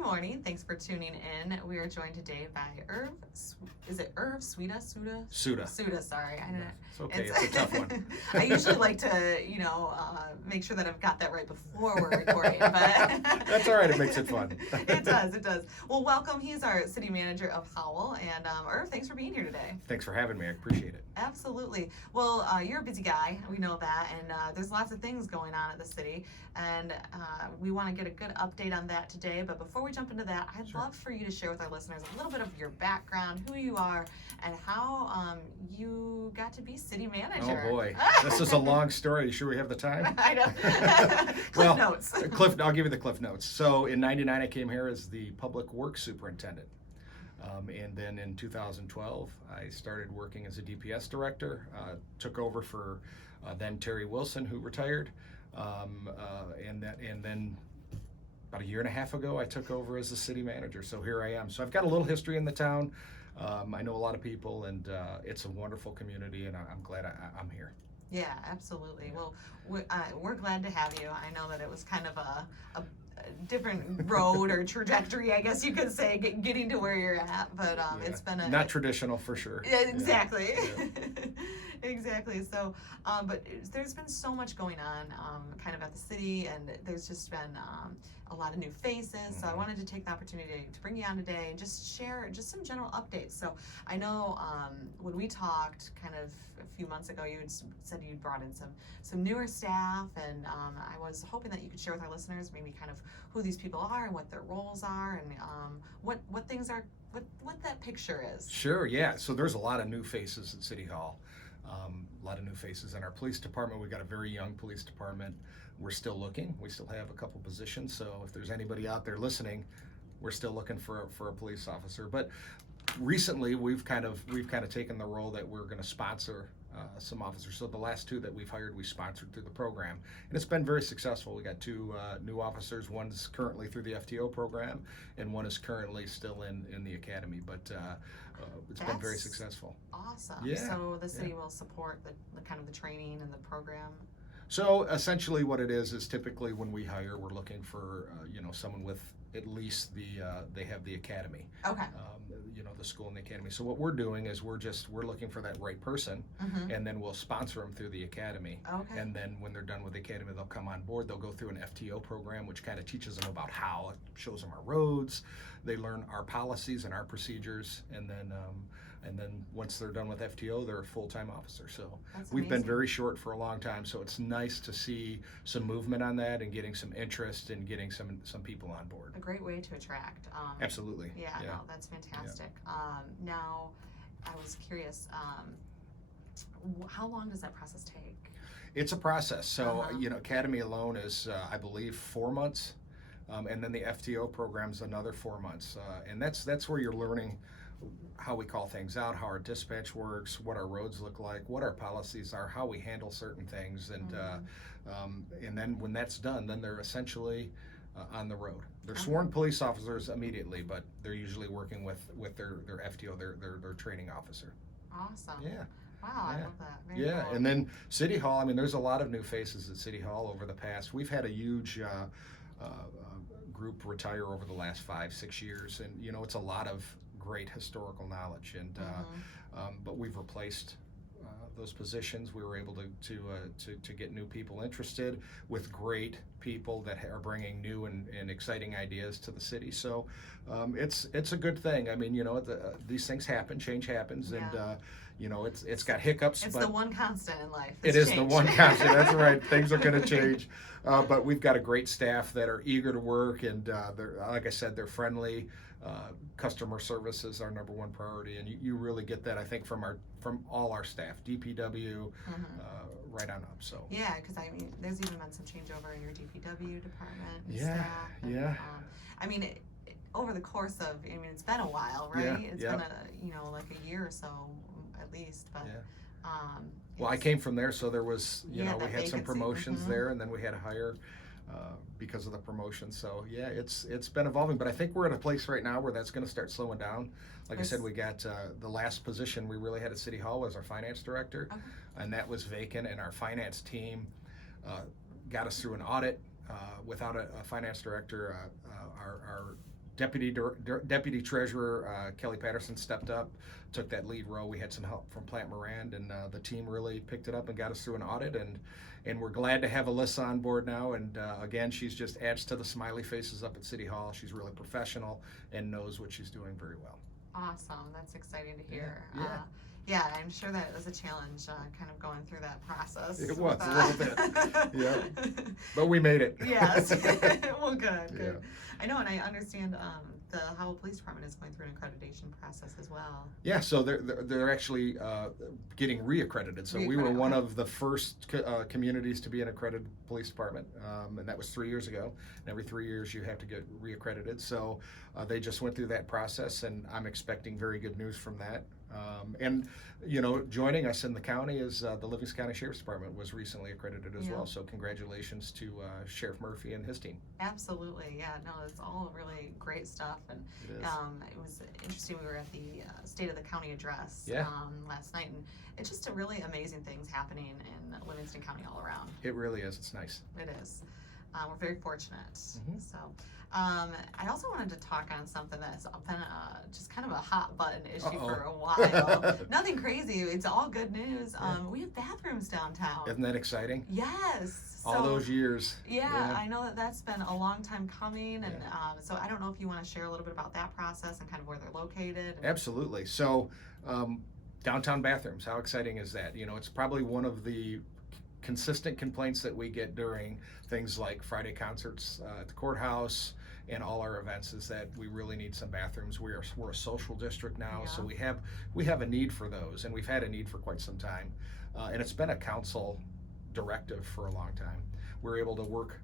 Good morning. Thanks for tuning in. We are joined today by Erv. Is it Erv Suida? Suida. Suida. Sorry, I didn't. It's okay. It's a tough one. I usually like to, make sure that I've got that right before we're recording, but That's all right. It makes it fun. It does. It does. Well, welcome. He's our city manager of Howell, and Erv, thanks for being here today. Thanks for having me. I appreciate it. Absolutely. Well, you're a busy guy. We know that, and there's lots of things going on at the city, and we want to get a good update on that today. But before we jump into that, I'd Sure. love for you to share with our listeners a little bit of your background, who you are, and how you got to be city manager. Oh boy, this is a long story. You sure we have the time? I know. Well, Notes. I'll give you the Cliff Notes. So in '99, I came here as the public works superintendent. And then in 2012, I started working as a DPS director, took over for then Terry Wilson, who retired. And then about a year and a half ago, I took over as the city manager. So here I am. So I've got a little history in the town. I know a lot of people, and it's a wonderful community, and I'm glad I'm here. Yeah, absolutely. Well, we're glad to have you. I know that it was kind of a different road or trajectory, I guess you could say, getting to where you're at, but it's been not traditional for sure. Yeah, exactly. Yeah. Exactly. So, but there's been so much going on kind of at the city, and there's just been a lot of new faces. So I wanted to take the opportunity to bring you on today and just share just some general updates. So I know when we talked kind of a few months ago, you had said you'd brought in some newer staff, and I was hoping that you could share with our listeners maybe kind of who these people are and what their roles are, and what things are, what that picture is. Sure, yeah. So there's a lot of new faces at City Hall. A lot of new faces in our police department. We've got a very young police department. We're still looking. We still have a couple positions. So if there's anybody out there listening, we're still looking for a police officer. But recently, we've kind of taken the role that we're going to sponsor some officers. So the last two that we've hired, we sponsored through the program, and it's been very successful. We got two new officers. One's currently through the FTO program, and one is currently still in the academy. But it's been very successsomesuccessful. Awesome. Yeah. So the city will support the kind of the training and the program. So essentially, what it is typically when we hire, we're looking for someone with at least they have the academy. Okay. The school and the academy. So what we're doing is we're looking for that right person, and then we'll sponsor them through the academy. Okay. And then when they're done with the academy, they'll come on board. They'll go through an FTO program, which kind of teaches them about how, it shows them our roads. They learn our policies and our procedures, and then once they're done with FTO, they're a full-time officer. So we've been very short for a long time, so it's nice to see some movement on that and getting some interest and getting some people on board. A great way to attract. Absolutely. Yeah, no, that's fantastic. Yeah. Now, I was curious, how long does that process take? It's a process. So, academy alone is, I believe, 4 months. And then the FTO program's another 4 months. And that's where you're learning how we call things out, how our dispatch works, what our roads look like, what our policies are, how we handle certain things, and then when that's done, then they're essentially on the road. They're sworn police officers immediately, but they're usually working with their FTO, their training officer. Awesome. Yeah. Wow, I love that. Very Yeah, cool. and then City Hall. I mean, there's a lot of new faces at City Hall over the past. We've had a huge group retire over the last 5-6 years, and it's a lot of great historical knowledge, and but we've replaced those positions. We were able to get new people interested with great people that are bringing new and exciting ideas to the city. So it's a good thing. I mean, these things happen, change happens, and it's got hiccups. It's but the one constant in life. It is change. the one constant. That's right. Things are going to change, but we've got a great staff that are eager to work, and they're, like I said, they're friendly. Customer service is our number one priority, and you really get that, I think, from all our staff, DPW, right on up. So yeah, because I mean, there's even been some changeover in your DPW department. And Yeah, staff, and, yeah. I mean, over the course of, I mean, it's been a while, right? Yeah, It's yeah. been like a year or so at least, but. Yeah. Well, I came from there, so there was, we that had some vacancy. promotions there, and then we had to hire because of the promotion. So yeah, it's been evolving, but I think we're at a place right now where that's going to start slowing down. Like I said, we got the last position we really had at City Hall was our finance director, and that was vacant, and our finance team got us through an audit. Without a finance director, our Deputy Treasurer Kelly Patterson stepped up, took that lead role. We had some help from Plant Moran, and the team really picked it up and got us through an audit. And we're glad to have Alyssa on board now. And again, she's just adds to the smiley faces up at City Hall. She's really professional and knows what she's doing very well. Awesome. That's exciting to hear. Yeah. Yeah, I'm sure that was a challenge, kind of going through that process. It was a little bit, yeah. But we made it. Yes. Well, good. Yeah. I know, and I understand the Howell Police Department is going through an accreditation process as well. Yeah, so they're actually getting reaccredited. So we were one of the first communities to be an accredited police department, and that was 3 years ago. And every 3 years you have to get reaccredited. So they just went through that process, and I'm expecting very good news from that. And joining us in the county is the Livingston County Sheriff's Department was recently accredited as well. So congratulations to Sheriff Murphy and his team. Absolutely, yeah. No, it's all really great stuff, and it was interesting. We were at the State of the County address last night, and it's just a really amazing things happening in Livingston County all around. It really is. It's nice. It is. We're very fortunate. So. I also wanted to talk on something that's been just kind of a hot button issue for a while. Nothing crazy. It's all good news. We have bathrooms downtown. Isn't that exciting? Yes. All those years. Yeah, I know that's been a long time coming, and so I don't know if you want to share a little bit about that process and kind of where they're located. Absolutely. So downtown bathrooms, how exciting is that? It's probably one of the consistent complaints that we get during things like Friday concerts at the courthouse and all our events is that we really need some bathrooms. We're a social district now, so we have a need for those, and we've had a need for quite some time, and it's been a council directive for a long time. We're able to work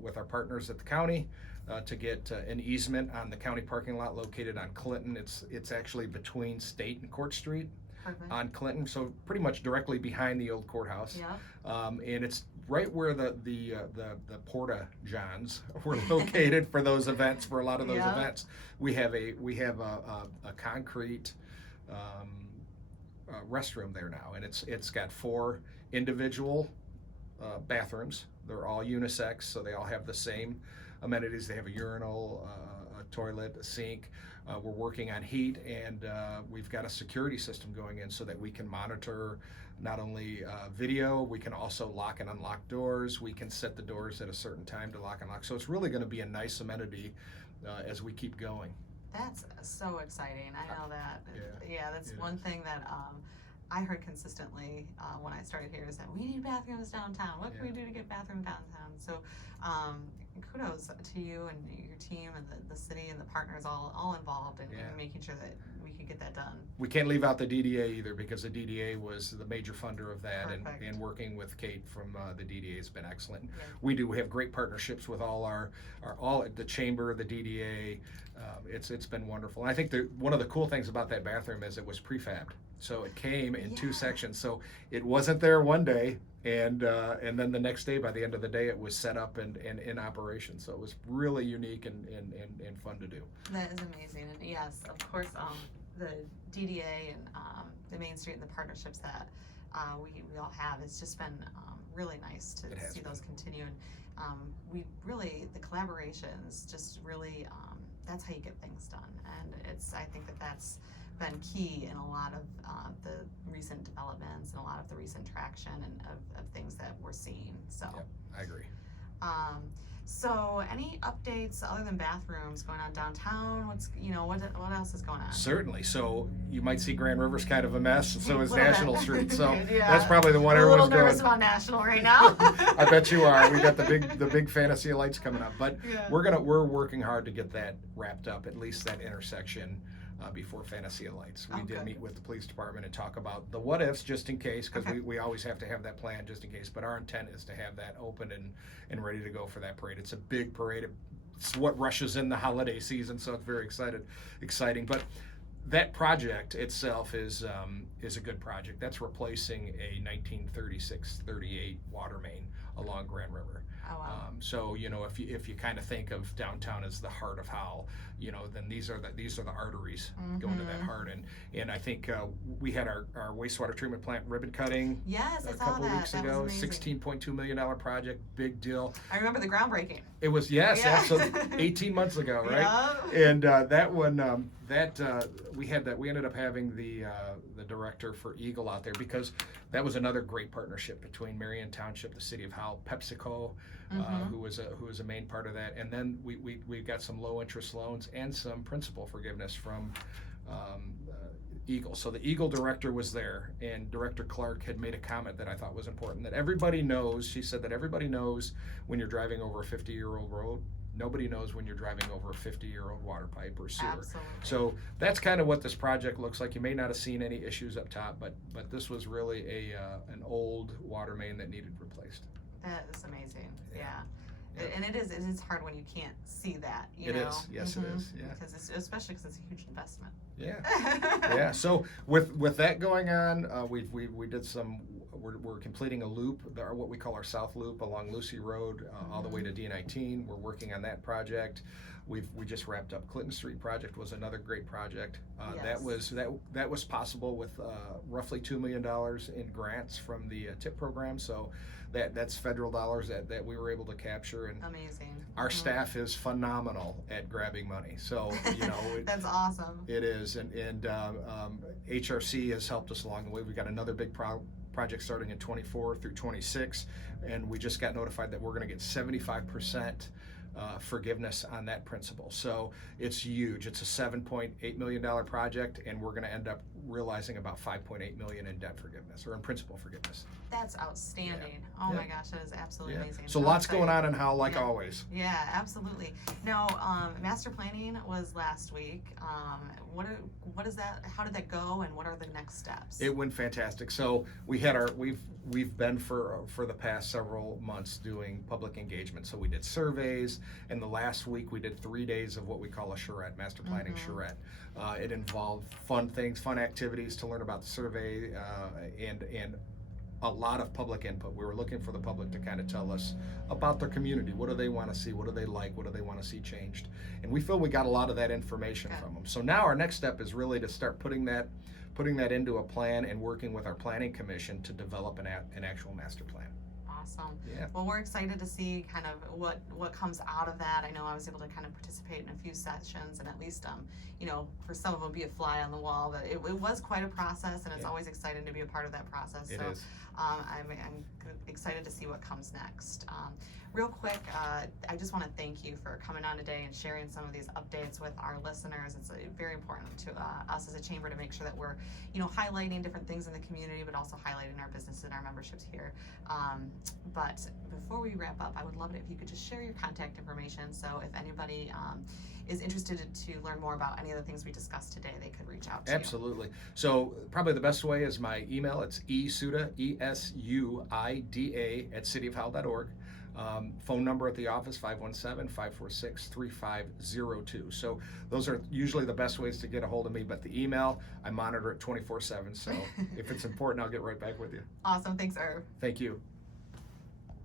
with our partners at the county to get an easement on the county parking lot located on Clinton. It's actually between State and Court Street. Perfect. On Clinton, so pretty much directly behind the old courthouse. Yeah. And it's right where the Porta Johns were located for those events. For a lot of those events, we have a concrete restroom there now, and it's got 4 individual bathrooms. They're all unisex, so they all have the same amenities. They have a urinal, a toilet, a sink. We're working on heat, and we've got a security system going in so that we can monitor not only video, we can also lock and unlock doors. We can set the doors at a certain time to lock and unlock. So it's really going to be a nice amenity as we keep going. That's so exciting. I know that. Yeah, That's one thing that I heard consistently when I started here is that we need bathrooms downtown. What can we do to get bathrooms downtown? So kudos to you and your team and the city and the partners all involved in making sure that we could get that done. We can't leave out the DDA either, because the DDA was the major funder of that, and working with Kate from the DDA has been excellent. We have great partnerships with all the chamber, the DDA. It's been wonderful. And I think one of the cool things about that bathroom is it was prefabbed. So it came in 2 sections. So it wasn't there one day, and then the next day, by the end of the day, it was set up and in operation. So it was really unique and fun to do. That is amazing. And yes, of course, the DDA and the Main Street and the partnerships that we all have, it's just been really nice to see those continue. And the collaborations just really, that's how you get things done. And I think that's been key in a lot of the recent developments and a lot of the recent traction and of things that we're seeing. So I agree. So any updates other than bathrooms going on downtown? What else is going on? Certainly. So you might see Grand River's kind of a mess. So is National Street. So yeah. That's probably the one I'm everyone's a little nervous going. about National right now. I bet you are. We got the big Fantasy Lights coming up, but we're working hard to get that wrapped up, at least that intersection. Before Fantasy Lights. We did meet with the police department and talk about the what ifs just in case, because we always have to have that plan just in case, but our intent is to have that open and ready to go for that parade. It's a big parade. It's what rushes in the holiday season, so it's very exciting. But that project itself is a good project. That's replacing a 1936-38 water main along Grand River. Oh, wow. So if you kind of think of downtown as the heart of Howell, then these are the arteries going to that heart. And I think we had our wastewater treatment plant ribbon cutting Yes, I a saw couple that. weeks That ago. was amazing. $16.2 million project, big deal. I remember the groundbreaking. It was, yes, Yeah. absolutely, 18 months ago, right? Yep. And that one, we ended up having the director for Eagle out there, because that was another great partnership between Marion Township, the city of Howell, PepsiCo, who was a main part of that, and then we got some low interest loans and some principal forgiveness from Eagle. So the Eagle director was there, and Director Clark had made a comment that I thought was important, that everybody knows. She said that everybody knows when you're driving over a 50-year-old road. Nobody knows when you're driving over a 50-year-old water pipe or sewer. Absolutely. So that's kind of what this project looks like. You may not have seen any issues up top, but this was really an old water main that needed replaced. That is amazing. Yeah. Yeah. And it is hard when you can't see that, It know? is. Yes, it is. Yeah. Because especially because it's a huge investment. Yeah. Yeah. So with that going on, we did some. We're completing a loop, what we call our South Loop along Lucy Road, all the way to D19. We're working on that project. We just wrapped up Clinton Street project, was another great project. Yes. That was possible with roughly $2 million in grants from the TIP program. So that's federal dollars that we were able to capture, and Amazing. our staff is phenomenal at grabbing money. So That's awesome. it is, and HRC has helped us along the way. We got another big project starting in 24 through 26, and we just got notified that we're going to get 75% forgiveness on that principal. So it's huge. It's a $7.8 million project, and we're going to end up realizing about $5.8 million in debt forgiveness, or in principal forgiveness. That's outstanding. Oh Yeah. my gosh, that is absolutely amazing. So lots going exciting. on in Howell, like Yeah. always. Yeah, absolutely. Now, master planning was last week. What is that? How did that go, and what are the next steps? It went fantastic. So we've been for the past several months doing public engagement. So we did surveys, and the last week we did 3 days of what we call a charrette, master planning charrette. It involved fun things, fun activities to learn about the survey, and a lot of public input. We were looking for the public to kind of tell us about their community. What do they want to see? What do they like? What do they want to see changed? And we feel we got a lot of that information from them. So now our next step is really to start putting that into a plan and working with our planning commission to develop an actual master plan. Awesome. Yeah. Well, we're excited to see kind of what comes out of that. I know I was able to kind of participate in a few sessions, and at least for some of them be a fly on the wall. But it was quite a process, and it's always exciting to be a part of that process. It is. I'm excited to see what comes next. Real quick, I just want to thank you for coming on today and sharing some of these updates with our listeners. It's very important to us as a chamber to make sure that we're, highlighting different things in the community, but also highlighting our businesses and our memberships here. But before we wrap up, I would love it if you could just share your contact information. So if anybody is interested to learn more about any of the things we discussed today, they could reach out to you. Absolutely. So probably the best way is my email. It's esuida, ESUIDA @cityofhowell.org. Phone number at the office, 517-546-3502. So those are usually the best ways to get a hold of me, but the email, I monitor it 24/7. So if it's important, I'll get right back with you. Awesome. Thanks, Erv. Thank you.